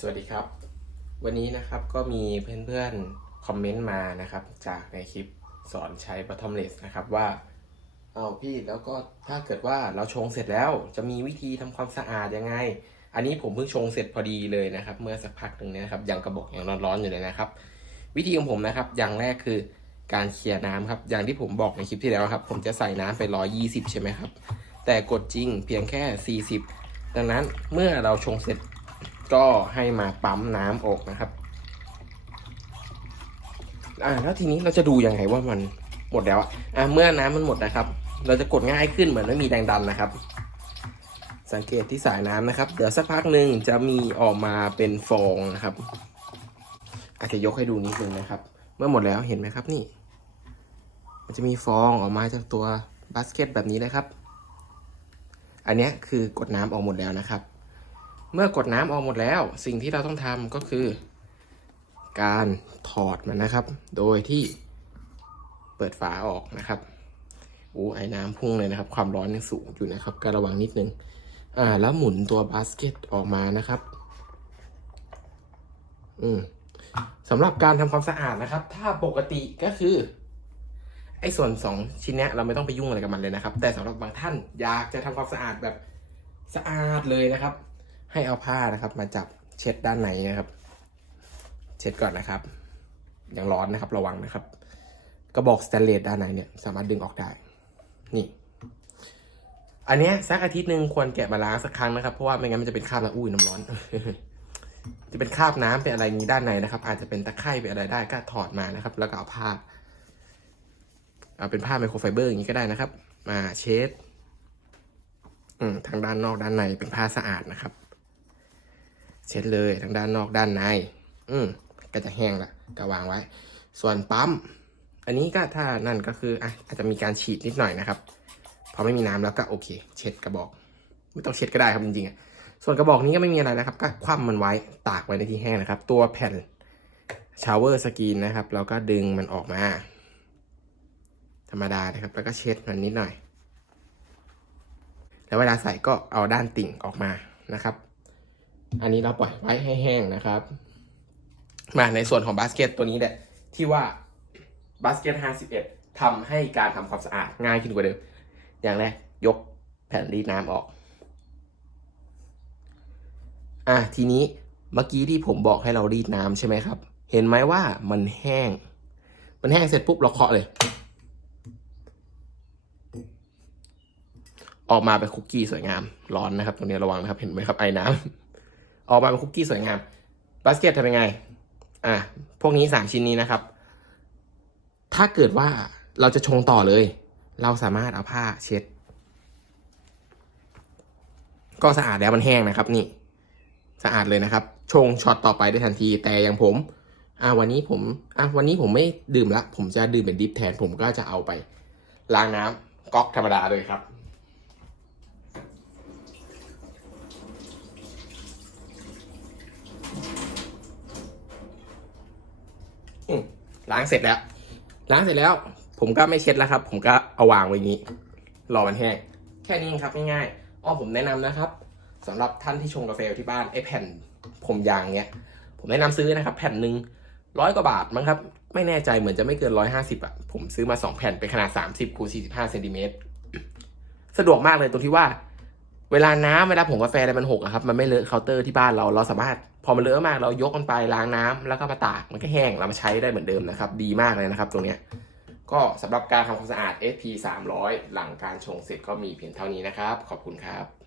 สวัสดีครับ วันนี้นะครับก็มีเพื่อนๆคอมเมนต์มานะครับ จากในคลิปสอนใช้ bottomless นะครับว่าเอาพี่แล้วก็ถ้าเกิดว่าเราชงเสร็จแล้วจะมีวิธีทำความสะอาดยังไง อันนี้ผมเพิ่งชงเสร็จพอดีเลยนะครับ เมื่อสักพักหนึ่งนะครับยังกระบอกยังร้อนๆอยู่เลยนะครับ วิธีของผมนะครับ อย่างแรกคือการเคลียร์น้ำครับ อย่างที่ผมบอกในคลิปที่แล้วครับ ผมจะใส่น้ำไป 120 ใช่ไหมครับ แต่กดจริงเพียงแค่ 40 ดังนั้นเมื่อเราชงเสร็จ ก็ให้มาปั๊มน้ำออกนะครับ อ่าแล้วทีนี้เราจะดูยังไงว่ามันหมดแล้วอะอะเมื่อน้ำมันหมดนะครับ เราจะกดง่ายขึ้นเหมือนไม่มีแรงดันนะครับ สังเกตที่สายน้ำนะครับ เดี๋ยวสักพักหนึ่งจะมีออกมาเป็นฟองนะครับ อาจจะยกให้ดูนิดนึงนะครับ เมื่อหมดแล้วเห็นไหมครับนี่ มันจะมีฟองออกมาจากตัวบาสเกตแบบนี้นะครับ อันนี้คือกดน้ำออกหมดแล้วนะครับ เมื่อกดน้ำออกหมดแล้ว สิ่งที่เราต้องทำก็คือ การถอดมันนะครับ โดยที่เปิดฝาออกนะครับโอ้ไอ้น้ำพุ่งเลยนะครับ ความร้อนยังสูงอยู่นะครับการระวังนิดนึงอ่าแล้วหมุนตัวบาสเกตออกมานะครับ อืมสำหรับการทำความสะอาดนะครับ ถ้าปกติก็คือไอ้ส่วนสองชิ้นเนี้ยเราไม่ต้องไปยุ่งอะไรกับมันเลยนะครับ แต่สำหรับบางท่านอยากจะทำความสะอาดแบบสะอาดเลยนะครับ ให้เอาผ้านะครับ มาจับเช็ดด้านในนะครับ เช็ดก่อนนะครับ ยังร้อนนะครับ ระวังนะครับ กระบอกสแตนเลสด้านในเนี่ยสามารถดึงออกได้ นี่ อันเนี้ยสักอาทิตย์หนึ่งควรแกะมาล้างสักครั้งนะครับ เพราะว่าไม่งั้นมันจะเป็นคราบน้ำอุ้ยน้ำร้อน จะเป็นคราบน้ำเป็นอะไรงนี้ด้านในนะครับ อาจจะเป็นตะไคร่เป็นอะไรได้ก็ถอดมานะครับ แล้วก็เอาผ้าเอาเป็นผ้าไมโครไฟเบอร์อย่างนี้ก็ได้นะครับ มาเช็ดอืมทางด้านนอกด้านในเป็นผ้าสะอาดนะครับ เช็ดเลยทั้งด้านนอกด้านใน อืมก็จะแห้งละก็วางไว้ ส่วนปั๊ม อันนี้ก็ถ้านั่นก็คืออะอาจจะมีการฉีดนิดหน่อยนะครับ พอไม่มีน้ำแล้วก็โอเค เช็ดกระบอก ไม่ต้องเช็ดก็ได้ครับจริงๆอะส่วนกระบอกนี้ก็ไม่มีอะไรนะครับ ก็คว่ำมันไว้ตากไว้ในที่แห้งนะครับ ตัวแผ่นชาวเวอร์สกรีนนะครับแล้วก็ดึงมันออกมา ธรรมดานะครับ แล้วก็เช็ดมันนิดหน่อย แล้วเวลาใส่ก็เอาด้านติ่งออกมานะครับ อันนี้เราปล่อยไว้ให้แห้งนะครับ มาในส่วนของบาสเกตตัวนี้แหละที่ว่าบาสเกต 51ทำให้การทำความสะอาดง่ายขึ้นกว่าเดิม อย่างแรกยกแผ่นรีดน้ำออก อะทีนี้เมื่อกี้ที่ผมบอกให้เรารีดน้ำใช่ไหมครับ เห็นไหมว่ามันแห้ง มันแห้งเสร็จปุ๊บเราเคาะเลย ออกมาเป็นคุกกี้สวยงาม ร้อนนะครับ ตรงนี้ระวังนะครับ เห็นไหมครับไอ้น้ำ ออกมาเป็นคุกกี้สวยงามบาสเกตทำยังไง อะ พวกนี้สามชิ้นนี้นะครับ ถ้าเกิดว่าเราจะชงต่อเลย เราสามารถเอาผ้าเช็ด ก็สะอาดแล้วมันแห้งนะครับ นี่ สะอาดเลยนะครับ ชงช็อตต่อไปได้ทันที แต่อย่างผม อะวันนี้ผม อะวันนี้ผมไม่ดื่มละ ผมจะดื่มเป็นดิฟแทน ผมก็จะเอาไปล้างน้ำก๊อกธรรมดาเลยครับ ล้างเสร็จแล้ว ล้างเสร็จแล้ว ผมก็ไม่เช็ดแล้วครับ ผมก็เอาวางไว้งนี้ รอมันแห้ง แค่นี้เองครับง่ายๆอ้อผมแนะนำนะครับสำหรับท่านที่ชงกาแฟอยู่ที่บ้านไอ้แผ่นผมยางเนี้ย ผมแนะนำซื้อนะครับ แผ่นหนึ่งร้อยกว่าบาทมั้งครับ ไม่แน่ใจเหมือนจะไม่เกินร้อยห้าสิบอะ ผมซื้อมาสองแผ่นเป็นขนาดสามสิบคูณสี่สิบห้าเซนติเมตรสะดวกมากเลยตรงที่ว่า เวลาน้ำเวลาผงกาแฟอะไรมันหกอะครับ มันไม่เลอะเคาน์เตอร์ที่บ้านเรา เราสามารถ พอมันเลอะมากเรายกมันไปล้างน้ำแล้วก็มาตากมันก็แห้งเรามาใช้ได้เหมือนเดิมนะครับ ดีมากเลยนะครับตรงเนี้ยก็สำหรับการทำความสะอาด SP 300 หลังการชงเสร็จก็มีเพียงเท่านี้นะครับ ขอบคุณครับ